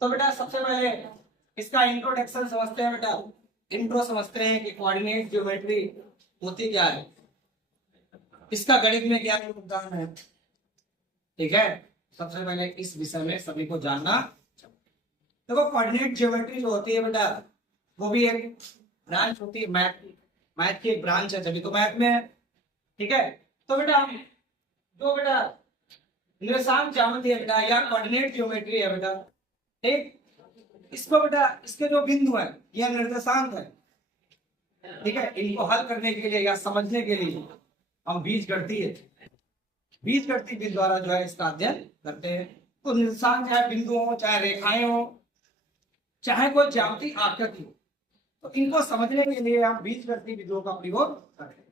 तो बेटा सबसे पहले इसका इंट्रोडक्शन समझते हैं बेटा। इंट्रो समझते हैं कि कोऑर्डिनेट ज्योमेट्री होती क्या है, इसका गणित में क्या योगदान है। ठीक है, सबसे पहले इस विषय में सभी को जानना। देखो कोऑर्डिनेट ज्योमेट्री जो होती है बेटा, वो भी एक ब्रांच होती है, मैथ की एक ब्रांच है, जब तो मैथ में है। ठीक है, तो बेटा जो बेटा निर्देशांक ज्यामिति है बेटा या कोऑर्डिनेट ज्योमेट्री है बेटा, ठीक, इसको बेटा इसके जो बिंदु है यह निर्देशांक है। ठीक है, इनको हल करने के लिए या समझने के लिए हम बीजगणित के द्वारा जो है इसका अध्ययन करते हैं। तो निर्देशांक चाहे बिंदु हो, चाहे रेखाएं हो, चाहे कोई ज्यामितीय आकृति हो, तो इनको समझने के लिए हम बीजगणित विधियों का प्रयोग करते हैं।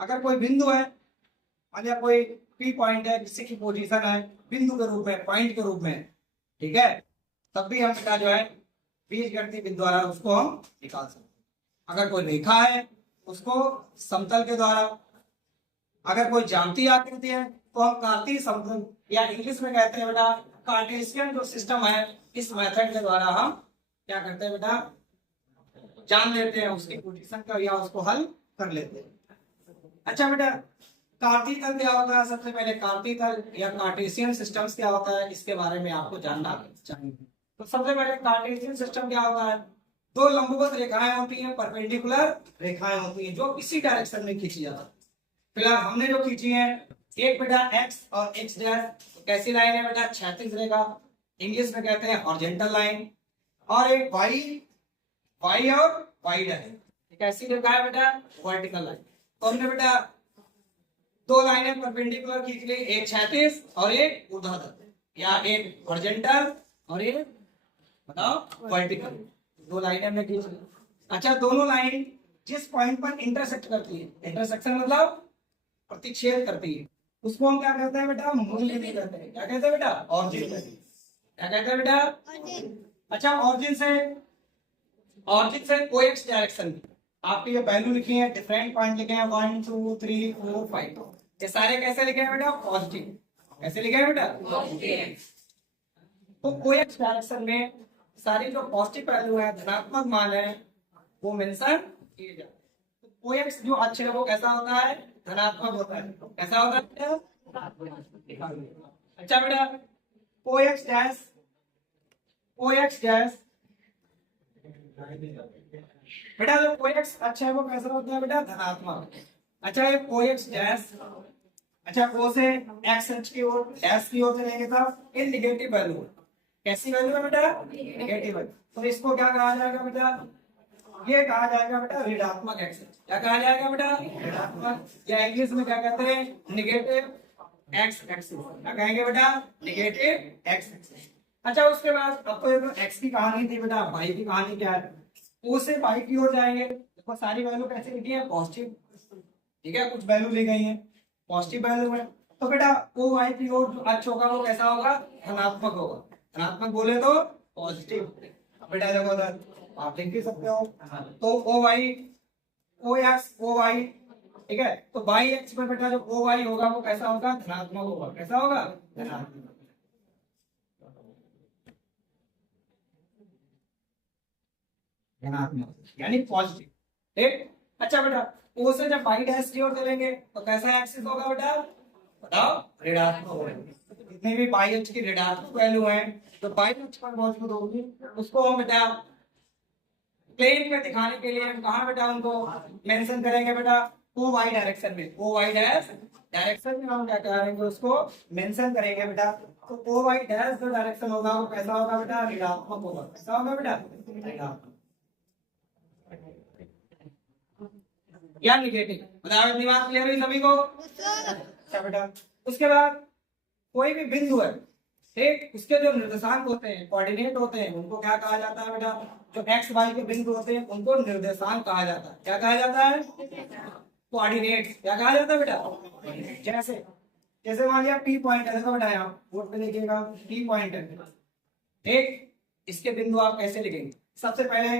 अगर कोई बिंदु है, मान लिया कोई पी पॉइंट है, किसी की पोजीशन है बिंदु के रूप में, पॉइंट के रूप में, ठीक है, तब भी हम बेटा जो है बीजगणित विधि द्वारा उसको हम निकाल सकते हैं। अगर कोई रेखा है उसको समतल के द्वारा, अगर कोई ज्यामितीय आकृति है तो हम कार्तीय समतल या इंग्लिश में कहते हैं बेटा कार्टेशियन जो सिस्टम है, इस मेथड के द्वारा हम क्या करते हैं बेटा, जान लेते हैं उसकी पोजीशन का या उसको हल कर लेते हैं। अच्छा बेटा, कार्तीय तल क्या होता है? सबसे पहले कार्तीय तल या कार्टेशियन सिस्टम्स क्या होता है, इसके बारे में आपको जानना चाहिए। तो सबसे पहले कार्टेशियन सिस्टम क्या होता है? दो लंबवत रेखाएं होती हैं, परपेंडिकुलर रेखाएं होती हैं जो इसी डायरेक्शन में खींची जाती है। फिलहाल हमने जो खींची है, एक बेटा एक्स और एक्स डैश, कैसी लाइन है बेटा? क्षैतिज रेखा, इंग्लिश में कहते हैं हॉरिजॉन्टल लाइन। और एक वाई और वाई डैश, कैसी रेखा है बेटा? Vertical line. तो हमने बेटा दो लाइनें परपेंडिकुलर खींच ली, एक क्षैतिज और एक ऊर्ध्वाधर, या एक हॉरिजॉन्टल और एक बताओ वर्टिकल, दो लाइनें हमने खींच ली। अच्छा, दोनों लाइन जिस पॉइंट पर इंटरसेक्ट करती है, इंटरसेक्शन मतलब प्रतिच्छेद करती है, उसको हम क्या कहते हैं बेटा? मूल बिंदु कहते हैं। क्या कहते हैं बेटा? ऑरिजिन। क्या कहते हैं बेटा? अच्छा, ऑरिजिन से कोएक्स डायरेक्शन में आपके ये वैल्यू लिखी है, डिफरेंट पॉइंट लिखे हैं 1 2 3 4 5, ये सारे कैसे लिखे हैं बेटा? पॉजिटिव। कैसे लिखे हैं बेटा? पॉजिटिव। तो कोएक्स डायरेक्शन में सारी जो पॉजिटिव वैल्यू है, धनात्मक मान है, वो मेंशन किए जाते हैं। तो कोएक्स जो अक्षर है वो कैसा होता है? धनात्मक होता है। कैसा होता है? अच्छा बेटा, कोएक्स डैश बेटा जो कोएक्स अक्षर है वो कैसा होता है बेटा? धनात्मक। अच्छा, ये कोएक्स डैश, अच्छा ओ से एक्स अक्ष की ओर, डैश की ओर चलेंगे तब इन निगेटिव वैल्यू। कैसी वैल्यू है बेटा? Negative value. तो इसको क्या कहा जाएगा बेटा? ये कहा जाएगा बेटा ऋणात्मक एक्स। क्या कहा जाएगा बेटा? ऋणात्मक, या इंग्लिश में क्या कहते हैं? Negative x axis. क्या कहेंगे बेटा? Negative x axis. अच्छा, उसके बाद अब तो ये तो एक्स की कहानी थी बेटा, वाई की कहानी क्या है? ओ से वाई की ओर जाएंगे, देखो सारी वैल्यू कैसे लिखी है? पॉजिटिव। ठीक है, कुछ वैल्यू ली गई है पॉजिटिव वैल्यू है, तो बेटा ओ वाई की ओर जो अक्ष होगा वो कैसा होगा? धनात्मक होगा। धनात्मक बोले तो पॉजिटिव। बेटा देखो आप लिख भी सकते हो, तो ओ वाई ओ वाई, ठीक है, तो वाई एक्स में बेटा जो ओ वाई होगा वो कैसा होगा? धनात्मक होगा। कैसा होगा? धनात्मक। यानी पॉजिटिव। ठीक। अच्छा बेटा, ओ से जब वाई डैश की ओर चलेंगे तो कैसा एक्सिस होगा बेटा? बताओ, ऋणात्मक होगा। जितनी भी वाई अक्ष की ऋणात्मक वैल्यू है तो वाई अक्ष पर मौजूद होगी, उसको हम बेटा प्लेन में दिखाने के लिए हम कहाँ बेटा उनको मेंशन करेंगे बेटा? ओ वाई डायरेक्शन में, ओ वाई डैश डायरेक्शन में हम क्या करेंगे? उसको मेंशन करेंगे बेटा। तो ओ वाई डैश जो डायरेक्शन होगा वो कैसा होगा बेटा? ऋणात्मक होगा। कैसा होगा बेटा? ऋणात्मक या निगेटिव। बताओ, इतनी बात क्लियर हुई सभी को? अच्छा बेटा, उसके बाद कोई भी बिंदु है, ठीक, उसके जो निर्देशांक होते हैं, कोऑर्डिनेट होते हैं, उनको क्या कहा जाता है बेटा? जो एक्स वाई के बिंदु होते हैं उनको निर्देशांक कहा जाता है। क्या कहा जाता है? कोऑर्डिनेट। क्या कहा जाता है बेटा? जैसे जैसे मान लिया पी पॉइंट है, देखो बेटा यहाँ बोर्ड पे लिखिएगा, पी पॉइंट है, ठीक, इसके बिंदु आप कैसे लिखेंगे? सबसे पहले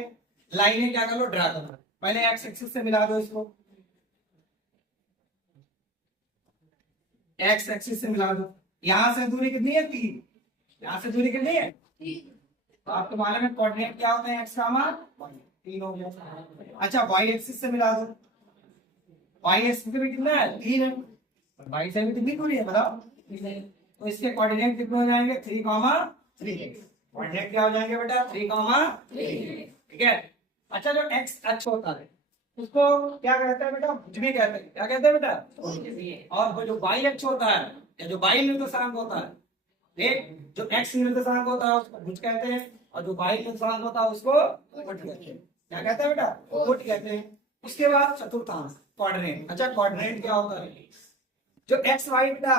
लाइनें क्या कर लो? ड्रा कर लो। पहले एक्स एक्सिस से मिला दो इसको, एक्स एक्सिस से मिला दो। यहां से दूरी कितनी है? 3। यहां से दूरी कितनी है? तो आपको मालूम है कोऑर्डिनेट क्या होते हैं एक्स का मान 3 हो गया। अच्छा वाई एक्सिस से मिला दो, वाई एक्सिस पे भी कितना है 3 है, वाई से भी कितनी दूरी है बताओ, तो इसके कोऑर्डिनेट कितने हो जाएंगे 3, 3। कोऑर्डिनेट क्या हो जाएंगे बेटा 3, 3, ठीक है। अच्छा जो एक्स अक्ष होता है उसको क्या कहते हैं बेटा, भुज भी कहते हैं, क्या कहते हैं बेटा, और वो जो वाई अक्ष होता है या जो वाई निर्देशांक होता है, एक जो एक्स निर्देशांक होता है उसको भुज कहते हैं और जो वाई निर्देशांक होता है उसको उठ कहते हैं, क्या कहते हैं बेटा, उठ कहते हैं। उसके बाद चतुर्थांश कोऑर्डिनेट। अच्छा कोऑर्डिनेट क्या होता है, जो एक्स वाई बेटा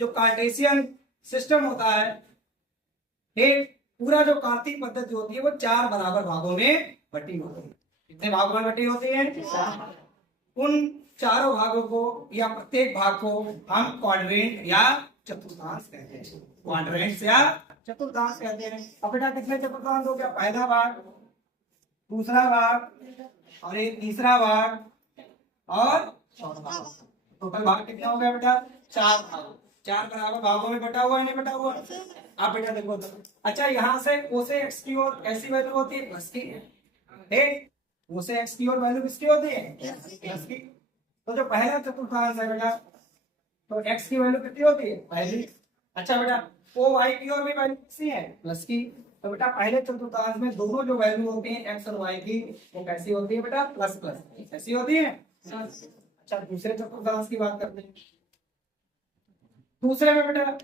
जो कार्टेशियन सिस्टम होता है, एक पूरा जो कार्तीय पद्धति होती है वो 4 बराबर भागों में बटी होती है। कितने भागों में बटी होती है, उन चारों भागों को या प्रत्येक भाग को हम क्वाड्रेंट या चतुर्थांश कहते हैं, क्वाड्रेंट या चतुर्थांश कहते हैं। अब बेटा कितने चतुर्थांश हो गया, पहला भाग, दूसरा भाग और एक तीसरा भाग और चौथा भाग। टोटल भाग कितना हो गया बेटा 4 भाग, 4 बराबर भागों में बटा हुआ है, नहीं बटा हुआ। आप बेटा देखो तो अच्छा यहाँ से ओ से एक्स की ओर कैसी वैल्यू होती है, प्लस की, ठीक, ओ से एक्स की ओर वैल्यू किसकी होती है, प्लस की। तो जो पहला चतुर्थांश है बेटा, तो एक्स की वैल्यू कितनी होती है, पहली। अच्छा बेटा ओ वाई की ओर भी वैल्यू कितनी है, प्लस की। तो बेटा पहले चतुर्थांश में दोनों जो वैल्यू होती है एक्स और वाई की वो कैसी होती है बेटा, प्लस प्लस कैसी होती है। अच्छा दूसरे चतुर्थांश की बात करते हैं। दूसरे में बेटा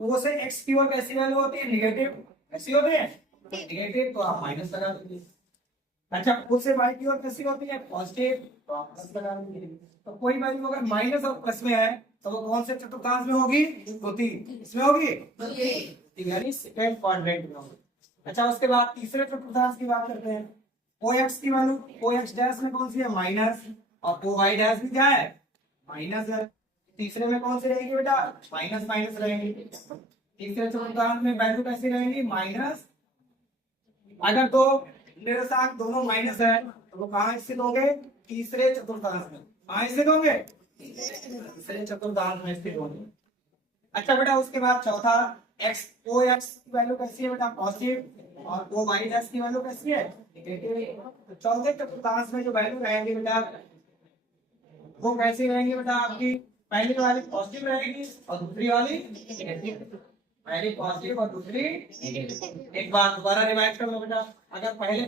ओ से एक्स की ओर कैसी वैल्यू होती है, नेगेटिव, कैसी होती है नेगेटिव, तो आप माइनस लगा दीजिए। अच्छा ओ से वाई की ओर कैसी होती है, पॉजिटिव, तो आप प्लस लगा दीजिए। तो कोई वैल्यू अगर माइनस और प्लस में है तो वो कौन से चतुर्थांश में होगी, द्वितीय, इसमें होगी, यानी सेकंड क्वाड्रेंट में होगी। अच्छा उसके बाद तीसरे चतुर्थांश की बात करते हैं। ओ एक्स की वैल्यू ओ एक्स डैश में कौन सी है, माइनस, और ओ वाई डैश भी क्या है, माइनस है। तीसरे में कौन सी रहेगी बेटा, माइनस माइनस रहेगी। तीसरे चतुर्थांश में वैल्यू कैसी रहेगी, माइनस। अगर दो निर्देशांक दोनों माइनस है तो वो कहाँ स्थित होंगे, तीसरे चतुर्थांश में। कहाँ स्थित होंगे, तीसरे चतुर्थांश में स्थित होंगे। अच्छा बेटा उसके बाद चौथा एक्स ओ एक्स की वैल्यू कैसी है बेटा, पॉजिटिव, और ओ वाई डैश की वैल्यू कैसी है, नेगेटिव। तो चौथे चतुर्थांश में जो वैल्यू रहेंगी बेटा वो कैसी रहेंगी बेटा, आपकी पहली वाली पॉजिटिव रहेगी और दूसरी वाली नेगेटिव, पहली पॉजिटिव और दूसरी नेगेटिव। एक बार दोबारा रिवाइज कर लो बेटा, अगर पहले